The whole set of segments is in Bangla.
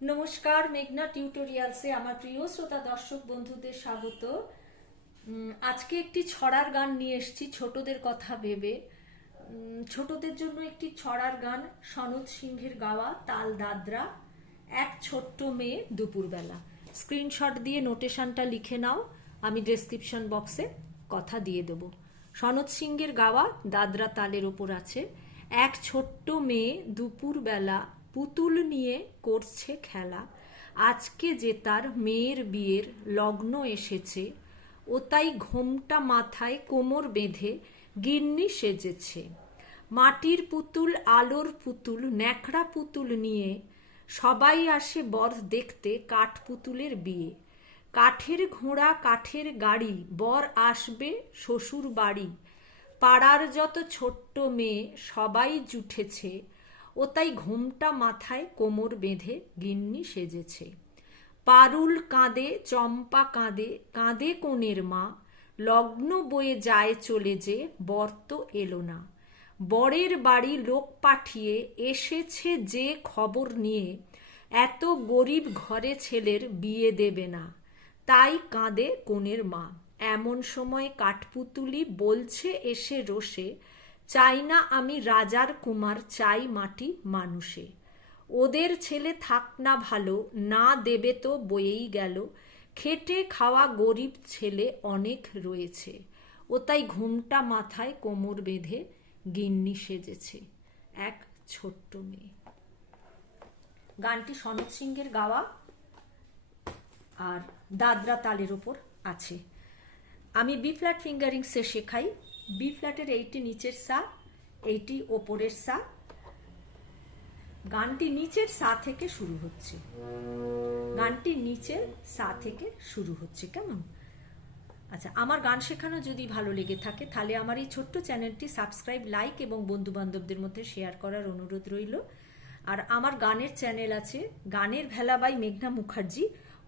নমস্কার, মেঘনা টিউটোরিয়ালসে আমার প্রিয় শ্রোতা দর্শক বন্ধুদের স্বাগত। আজকে একটি ছড়ার গান নিয়ে এসেছি ছোটদের কথা ভেবে। ছোটদের জন্য একটি ছড়ার গান, সনৎ সিংহের গাওয়া, তাল দাদরা। এক ছোট্ট মেয়ে দুপুরবেলা। স্ক্রিনশট দিয়ে নোটেশনটা লিখে নাও, আমি ডেসক্রিপশন বক্সে কথা দিয়ে দেবো। সনৎ সিংহের গাওয়া দাদরা তালের ওপর আছে। এক ছোট্ট মেয়ে দুপুরবেলা পুতুল নিয়ে করছে খেলা। আজকে যে তার মেয়ের বিয়ের লগ্ন এসেছে, ও তাই ঘোমটা মাথায় কোমর বেঁধে গিন্নি সেজেছে। মাটির পুতুল, আলোর পুতুল, ন্যাকড়া পুতুল নিয়ে সবাই আসে বর দেখতে কাঠ পুতুলের বিয়ে। কাঠের ঘোড়া, কাঠের গাড়ি, বর আসবে শ্বশুর বাড়ি। পাড়ার যত ছোট্ট মেয়ে সবাই জুটেছে, ও তাই ঘোমটা মাথায় কোমর বেঁধে গিন্নি সেজেছে। পারুল কাঁদে, চম্পা কাঁদে, কাঁদে কনের মা। লগ্ন বয়ে যায় চলে যে, বর তো এলো না। বরের বাড়ি লোক পাঠিয়ে এসেছে যে খবর নিয়ে, এত গরিব ঘরে ছেলের বিয়ে দেবে না। তাই কাঁদে কনের মা। এমন সময় কাঠপুতুলি বলছে এসে রোষে, চাই না আমি রাজার কুমার, চাই মাটি মানুষে। ওদের ছেলে থাক না ভালো, না দেবে তো বয়েই গেল। খেটে খাওয়া গরিব ছেলে অনেক রয়েছে, ও তাই ঘুমটা মাথায় কোমর বেঁধে গিন্নি সেজেছে। এক ছোট্ট মেয়ে। গানটি সনৎ সিংহের গাওয়া আর দাদরা তালের ওপর আছে। আমি বি ফ্ল্যাট ফিঙ্গারিংসে শেখাই। বি ফ্ল্যাটের এইটি নিচের সা, এইটি ওপরের সা। গানটি নিচের সা থেকে শুরু হচ্ছে। গানটি নিচের সা থেকে শুরু হচ্ছে, কেমন? আচ্ছা, আমার গান শেখানো যদি ভালো লেগে থাকে তাহলে আমার এই ছোট্ট চ্যানেলটি সাবস্ক্রাইব, লাইক এবং বন্ধু বান্ধবদের মধ্যে শেয়ার করার অনুরোধ রইল। আর আমার গানের চ্যানেল আছে, গানের ভেলা বাই মেঘনা মুখার্জি।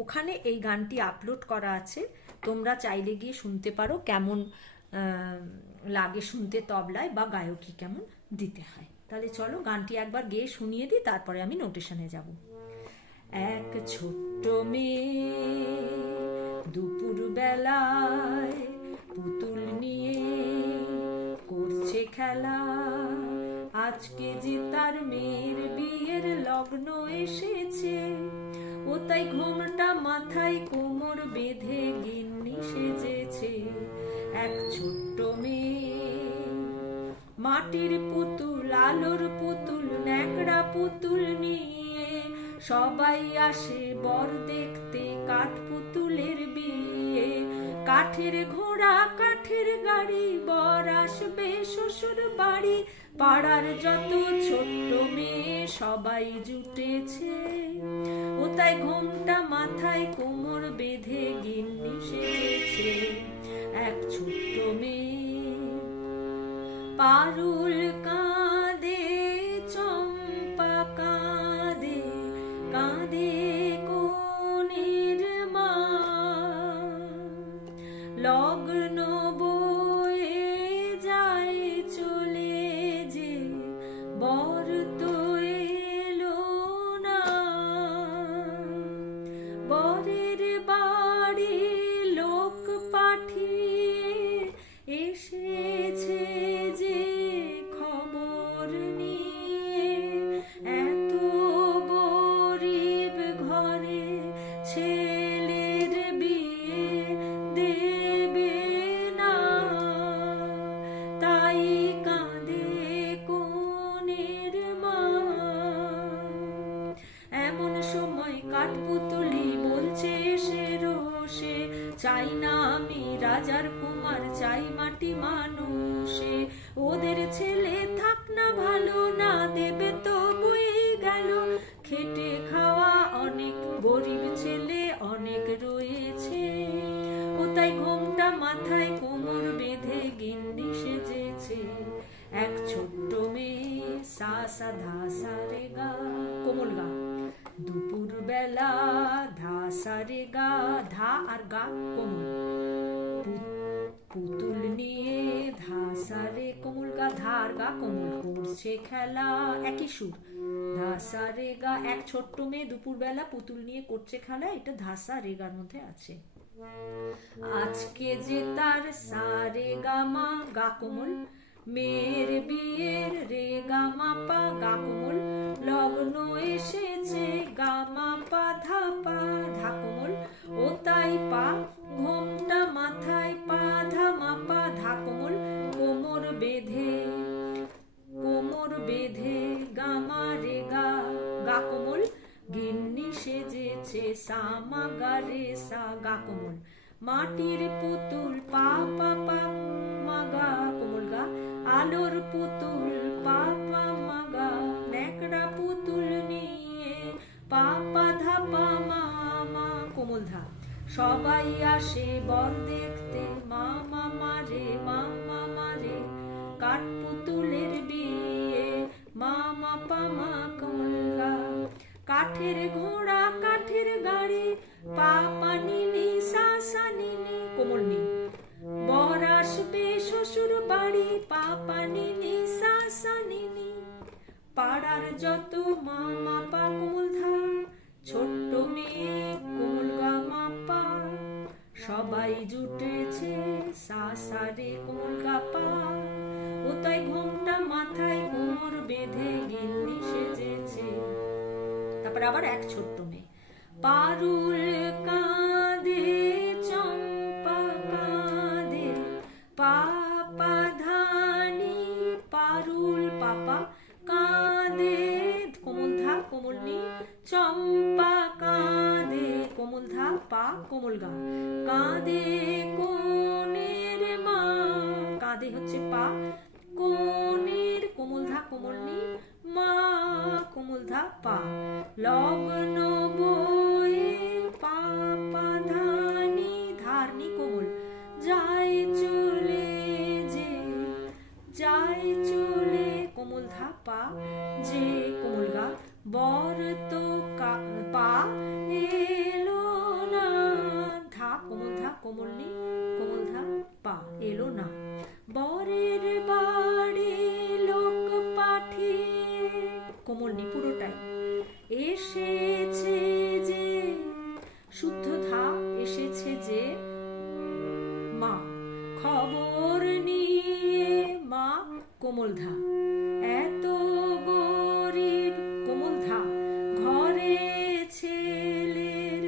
ওখানে এই গানটি আপলোড করা আছে, তোমরা চাইলে গিয়ে শুনতে পারো কেমন লাগে শুনতে তবলায়, বা গায়কী কেমন দিতে হয়। তাহলে চলো গানটি একবার গেয়ে শুনিয়ে দিই, তারপরে আমি নোটেশনে যাব। এক ছোট্ট মেয়ে দুপুর বেলায় পুতুল নিয়ে করছে খেলা। আজকে যে তার মেয়ের বিয়ের লগ্ন এসেছে, ও তাই ঘোমটা মাথায় কোমর বেঁধে গিন্নি সেজেছে। এক ছোট্ট মেয়ে মাটির পুতুল, আলোর পুতুল, ন্যাকড়া পুতুল নিয়ে সবাই আসে বর দেখতে কাঠ পুতুলের বিয়ে। কাঠের ঘোড়া, কাঠের গাড়ি, বর আসবে শ্বশুর বাড়ি। পাড়ার যত ছোট্ট মেয়ে সবাই জুটেছে, ও তাই ঘোমটা মাথায় কোমর বেঁধে গিন্নি সেজেছে। এক ছোট্ট মেয়ে। পারুল কাঁদে, চম্পা কাঁদে, কাঁদে কনের মা। লগ্ন বয়ে যায় চলে যে, বর তো এলো না। বরের বাড়ি লোক পাঠিয়ে এসেছে যে খবর নিয়ে, এত গরিব ঘরে ছেলের বিয়ে দেবে না। তাই কাঁদে কনের মা। এমন সময় কাঠপুতুলি বলছে সে রোষে, চাই না আমি রাজার কুমার, চাই মাটি মানুষে। ওদের ছেলে থাক না ভালো, না দেবে তো বয়েই গেল। খেটে খাওয়া অনেক গরিব ছেলে অনেক রয়েছে, ও তাই ঘোমটা মাথায় কোমর বেঁধে গিন্নি সেজেছে। এক ছোট্ট মেয়ে সা সা ধা সা রে গা, কোমল গা। দুপুর বেলা ধা সা রে গা, ধা আর গা কোমল। পুতুল নিয়ে ধা সা রে কোমল গা, ধার গা কোমল করছে খেলা, একই সুর, ধাসা রে গা। এক ছোট্ট মেয়ে দুপুরবেলা পুতুল নিয়ে করছে খেলা, এটা ধাসা রে গার মধ্যে আছে। আজকে যে তার সা রে গা মা গা কোমল, মেয়ের বিয়ের রে গা মা পা গা কোমল, লগ্ন এসেছে গা মা পা ধা কোমল, ও তাই পা ঘোমটা মাথায় পা ধা মা পা ধা কোমল, কোমর বেঁধে গা মা রে গা গা কোমল, গিন্নি সেজেছে সা মা গা রে সা গা কোমল, মাটির পুতুল পা পা পা মা গা কোমল গা, আলোর পুতুল পা পা মা গা, ন্যাকড়া পুতুল নিয়ে পা পা ধা পা মা মা কোমল ধা, সবাই আসে বর দেখতে মা মা রে কাঠ পুতুলের বিয়ে মা পা মা কোমল গা, কাঠের ঘোড়া কাঠের গাড়ি পা পা নিনি সা সা নিনি কোমল নি, বর আসবে শ্বশুর বাড়ি পা পা নিনি সা সা নিনি, পাড়ার যত মা পা কোমল ধা, ছোট্ট মেয়ে কোমল গা মা পা, সবাই জুটেছে সা সা রে কোমল গা পা, ও তাই ঘোমটা মাথায় কোমর বেঁধে গিন্নি সেজেছে। তারপর আবার এক ছোট্ট মেয়ে, পারুল কাঁদে চম্পা কাঁদে পাপা ধানি, পারুল পাপা কাঁদে কোমল ধা কোমল নি, চম্পা কাঁদে কোমল ধা পা কোমল গা, কাঁদে কোনের মা, কাঁদে হচ্ছে পা, কোনের কোমল ধা কোমল নি মা কোমল ধা পা, লগ্ন বয়ে পা পা ধানি ধারনি কোমল, যায় চলে কোমল ধা পা যে কোমল গা, বর তো পা এলো না ধা কোমল ধা কোমল নি কোমল ধা পা এলো না, বরের বাড়ি লোক পাঠিয়ে কোমল নি পুরোটাই, এসেছে যে শুদ্ধ ধা এসেছে যে মা, খবর নিয়ে মা কোমল ধা, এত গরিব কোমল ধা, ঘরে ছেলের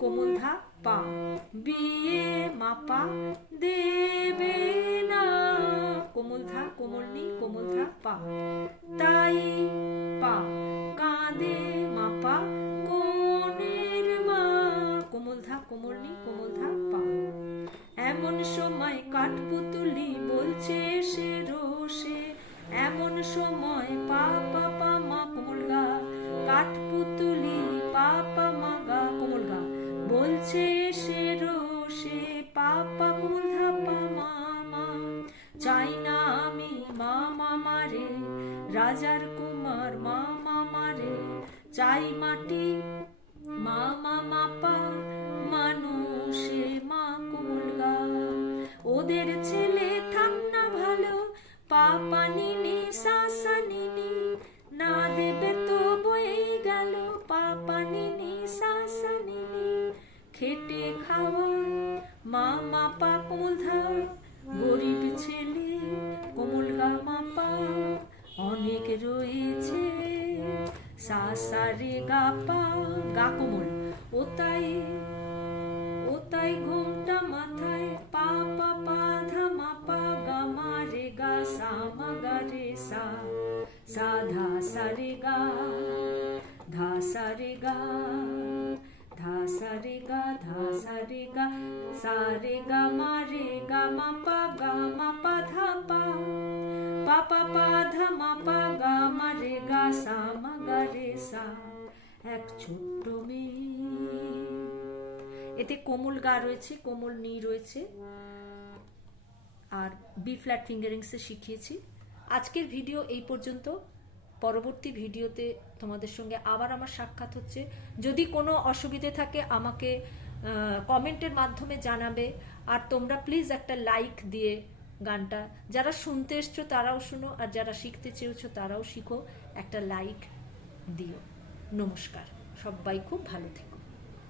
কোমল ধা পা, বিয়ে মা পা দেবে না কোমল ধা কোমল নি কোমল ধা পা, তাই পা কাঁদে মা পা, কোনের মা কোমল ধা কোমল নি কোমল ধা পা, এমন সময় কাঠপুতুলি বলছে সে রোষে, এমন সময় পা পা পা মা কোমল গা, কাঠপুতুলি পা পা মা গা কোমল গা, বলছে সে রোষে পা পা কোমল ধা পা মা মা, চাই না আমি মা মা রে রাজার কুমার মা মা রে, চাই মাটি মা মা পা মানুষে মা কোমল গা, ওদের ছেলে থাক না ভালো পা পা নিনি সা সা নিনি, না দেবে তো বই গেল পা পা নিনি সা সা নিনি, খেটে খাওয়া মা পা কোমল ধা, গরিব ছেলে কোমল গা মা পা, অনেক রয়েছে সা সা রে গা পা গা কোমল, ও তাই ঘোমটা মাথায় পা পা পা ধা মা পা গা মা রে গা সা মা গা রে সা, সা ধা সা রে গা ধা সা রে গা ধা সা রে গা ধা সা রে গা, সা রে গা মা পা ধা পা, পা পা পা ধা মা পা গা মা রে গা সা মা গা রে সা, এক ছোট্ট মেয়ে। এতে কোমল গা রয়েছে, কোমল নি রয়েছে, আর বি ফ্ল্যাট ফিঙ্গারিংসে শিখিয়েছি। আজকের ভিডিও এই পর্যন্ত। পরবর্তী ভিডিওতে তোমাদের সঙ্গে আবার আমার সাক্ষাৎ হচ্ছে। যদি কোনো অসুবিধে থাকে আমাকে কমেন্টের মাধ্যমে জানাবে, আর তোমরা প্লিজ একটা লাইক দিয়ে গানটা যারা শুনতে এসছো তারাও শুনো, আর যারা শিখতে চেয়েছো তারাও শিখো। একটা লাইক দিও। নমস্কার, সবাই খুব ভালো থেকো।